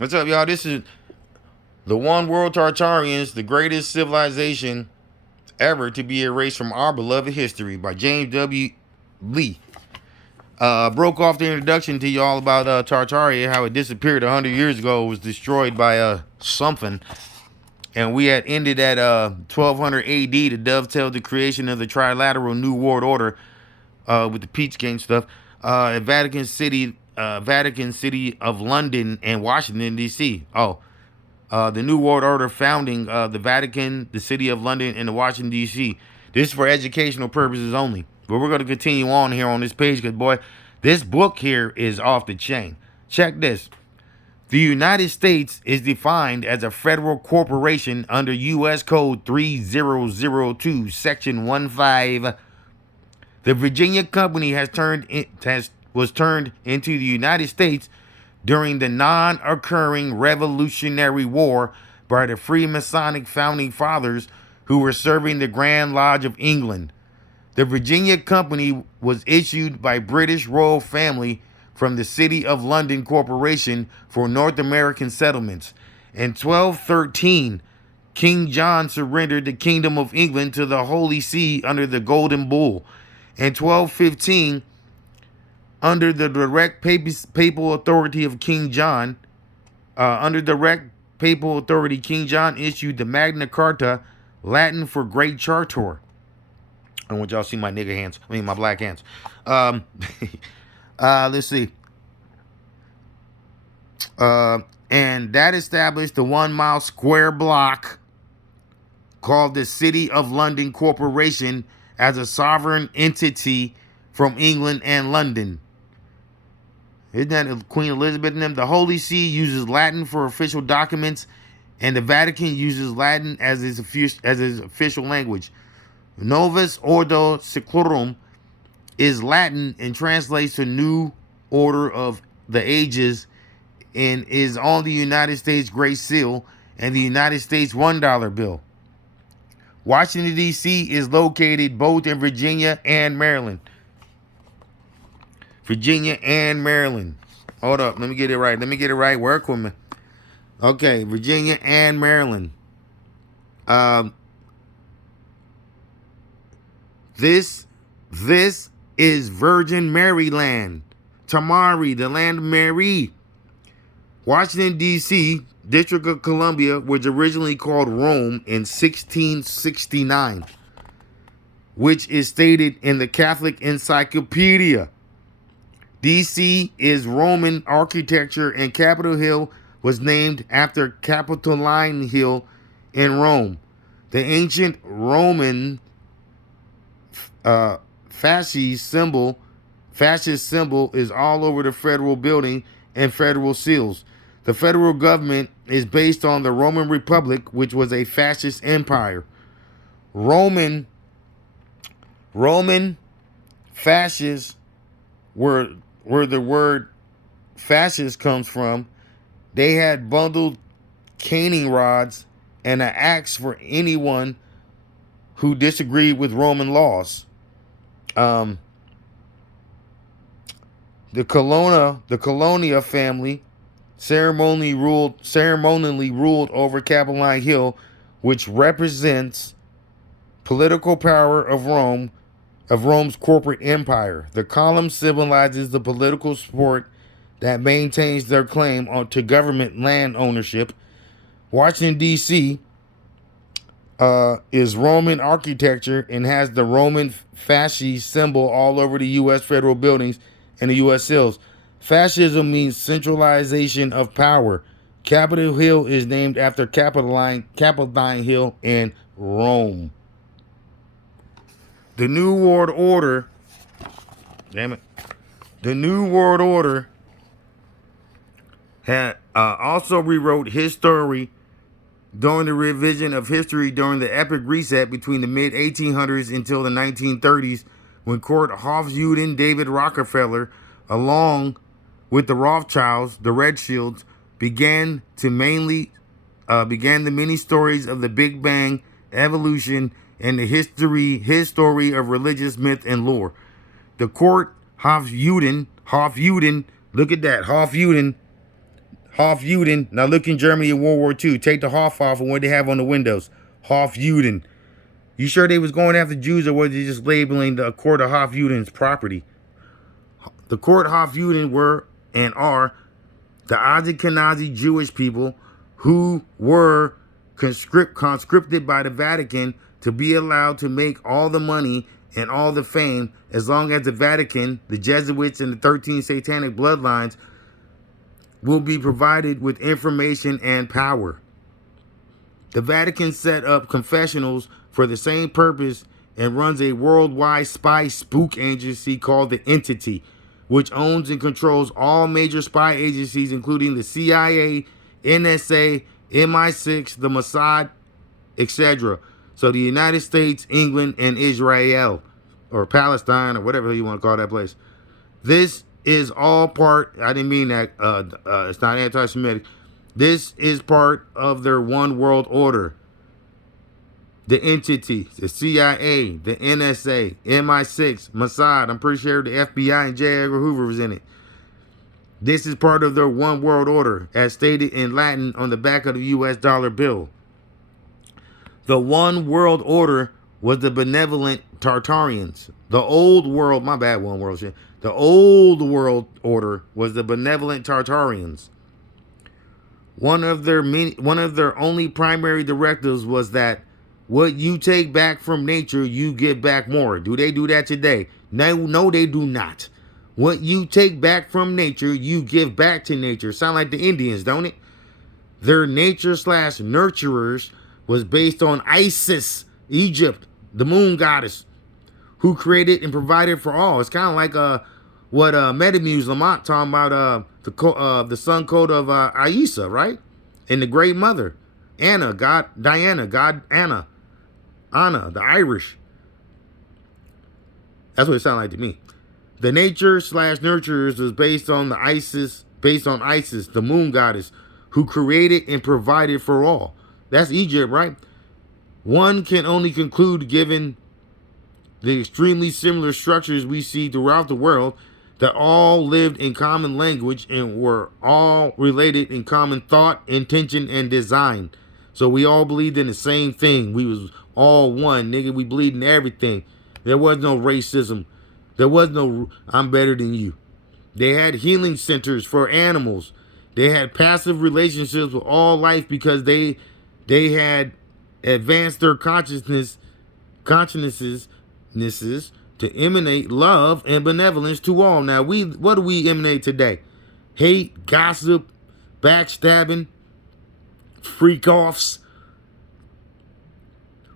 What's up, y'all? This is the One World Tartarians, the greatest civilization ever to be erased from our beloved history by James W. Lee. Broke off the introduction to y'all about Tartaria, how it disappeared 100 years ago, was destroyed by something. And we had ended at 1200 AD to dovetail the creation of the trilateral New World Order with the Peach Game stuff at Vatican City of London and Washington, D.C. The New World Order founding the Vatican, the City of London, and the Washington, D.C. This is for educational purposes only. But we're going to continue on here on this page because, boy, this book here is off the chain. Check this. The United States is defined as a federal corporation under U.S. Code 3002, Section 15. The Virginia Company was turned into the United States during the non-occurring Revolutionary War by the Freemasonic founding fathers who were serving the Grand Lodge of England. The Virginia Company was issued by British royal family from the City of London Corporation for North American settlements. In 1213, King John surrendered the Kingdom of England to the Holy See under the Golden Bull. In 1215, under the direct papal authority of King John, King John issued the Magna Carta, Latin for Great Charter. I want y'all to see my nigga hands. I mean, my black hands. Let's see. And that established the 1 mile square block called the City of London Corporation as a sovereign entity from England and London. Isn't that Queen Elizabeth and them? The Holy See uses Latin for official documents, and the Vatican uses Latin as its official language. Novus Ordo Seclorum is Latin and translates to New Order of the Ages and is on the United States Great Seal and the United States $1 bill. Washington, D.C. is located both in Virginia and Maryland. Virginia and Maryland. Hold up. Let me get it right. Work with me. Okay. Virginia and Maryland. This is Virgin Maryland. Tamari, the land of Mary. Washington, D.C., District of Columbia, was originally called Rome in 1669, which is stated in the Catholic Encyclopedia. D.C. is Roman architecture, and Capitol Hill was named after Capitoline Hill in Rome. The ancient Roman fascist symbol is all over the federal building and federal seals. The federal government is based on the Roman Republic, which was a fascist empire. Roman fascists were where the word fascist comes from. They had bundled caning rods and an axe for anyone who disagreed with Roman laws. The Colonia family ceremonially ruled over Capitoline Hill, which represents political power of Rome's corporate empire. The column symbolizes the political support that maintains their claim to government land ownership. Washington, D.C. Is Roman architecture and has the Roman fascist symbol all over the U.S. federal buildings and the U.S. seals. Fascism means centralization of power. Capitol Hill is named after Capitoline Hill in Rome. The New World Order, the New World Order had also rewrote his story during the revision of history during the epic reset between the mid-1800s until the 1930s, when Court Hofstadter, David Rockefeller, along with the Rothschilds, the Rothschilds, began the many stories of the Big Bang, evolution, and his story of religious myth and lore. The Court Hofstadter, look at that, Hof-Juden. Now look in Germany in World War II. Take the Hof off and what they have on the windows. Hof-Juden. You sure they was going after Jews, or was they just labeling the court of Hof-Juden's property? The court Hof-Juden were and are the Ashkenazi Jewish people who were conscripted by the Vatican to be allowed to make all the money and all the fame as long as the Vatican, the Jesuits, and the 13 satanic bloodlines will be provided with information and power. The Vatican set up confessionals for the same purpose and runs a worldwide spy spook agency called the Entity, which owns and controls all major spy agencies, including the CIA, NSA, MI6, the Mossad, etc. So the United States, England, and Israel, or Palestine, or whatever you want to call that place. This is all part, I didn't mean that, it's not anti-Semitic. This is part of their one world order. The Entity, the CIA, the NSA, MI6, Mossad, I'm pretty sure the FBI and J. Edgar Hoover was in it. This is part of their one world order, as stated in Latin on the back of the US dollar bill. The one world order was the benevolent Tartarians. The old world, my bad, one world shit. The old world order was the benevolent Tartarians. One of their only primary directives was that what you take back from nature, you give back more. Do they do that today? No, they do not. What you take back from nature, you give back to nature. Sound like the Indians, don't it? Their nature/nurturers was based on Isis, Egypt, the moon goddess, who created and provided for all. It's kind of like what Metamuse Lamont talking about the sun code of Aisa, right? And the Great Mother, Anna, God Diana, God Anna, the Irish. That's what it sounded like to me. The nature/nurturers was based on Isis, the moon goddess, who created and provided for all. That's Egypt, right? One can only conclude, given the extremely similar structures we see throughout the world, that all lived in common language and were all related in common thought, intention, and design. So we all believed in the same thing. We was all one, nigga. We believed in everything. There was no racism. There was no I'm better than you. They had healing centers for animals. They had passive relationships with all life because they had advanced their consciousnesses to emanate love and benevolence to all. Now, what do we emanate today? Hate, gossip, backstabbing, freak-offs.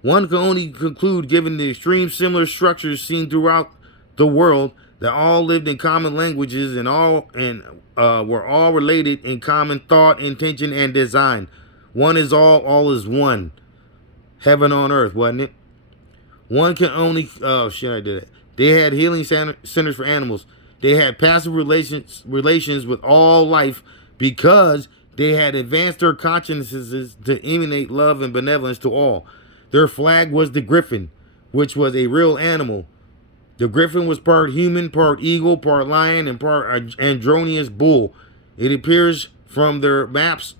One can only conclude, given the extreme similar structures seen throughout the world, that all lived in common languages and were all related in common thought, intention, and design. One is all is one. Heaven on earth, wasn't it? One can only, I did it. They had healing centers for animals. They had passive relations with all life because they had advanced their consciousnesses to emanate love and benevolence to all. Their flag was the griffin, which was a real animal. The griffin was part human, part eagle, part lion, and part androgynous bull. It appears from their maps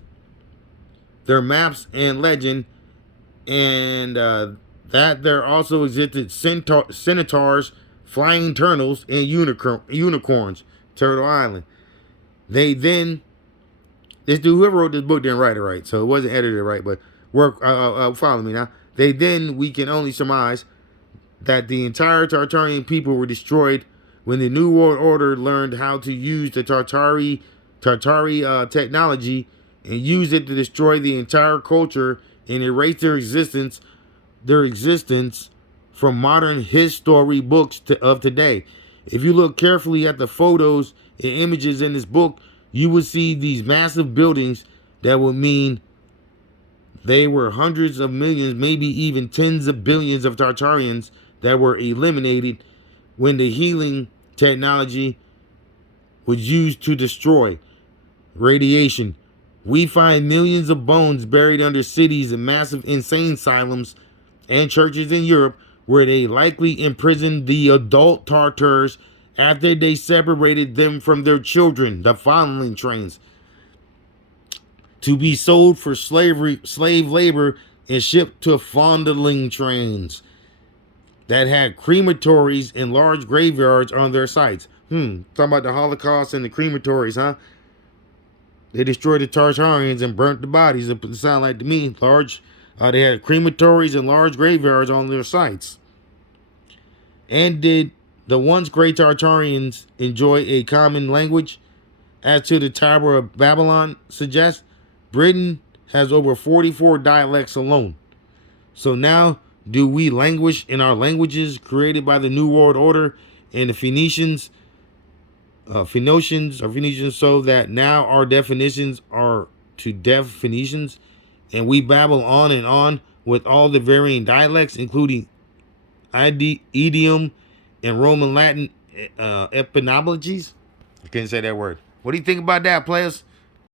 and legend, and that there also existed centaurs, flying turtles, and unicorns. Turtle Island. This dude, whoever wrote this book didn't write it right, so it wasn't edited right, but follow me now. We can only surmise that the entire Tartarian people were destroyed when the New World Order learned how to use the Tartari technology and use it to destroy the entire culture and erase their existence from modern history books of today. If you look carefully at the photos and images in this book, you will see these massive buildings that would mean they were hundreds of millions, maybe even tens of billions of Tartarians that were eliminated when the healing technology was used to destroy. Radiation. We find millions of bones buried under cities and massive insane asylums and churches in Europe where they likely imprisoned the adult Tartars after they separated them from their children, the foundling trains. to be sold for slave labor, and shipped to fondling trains that had crematories and large graveyards on their sites. Talking about the Holocaust and the crematories, huh? They destroyed the Tartarians and burnt the bodies. It sound like to me large. They had crematories and large graveyards on their sites. And did the once great Tartarians enjoy a common language? As to the Tower of Babylon suggests, Britain has over 44 dialects alone. So now, do we languish in our languages created by the New World Order and the Phoenicians, so that now our definitions are to deaf Phoenicians, and we babble on and on with all the varying dialects, including idiom and Roman Latin etymologies? I can't say that word. What do you think about that, players?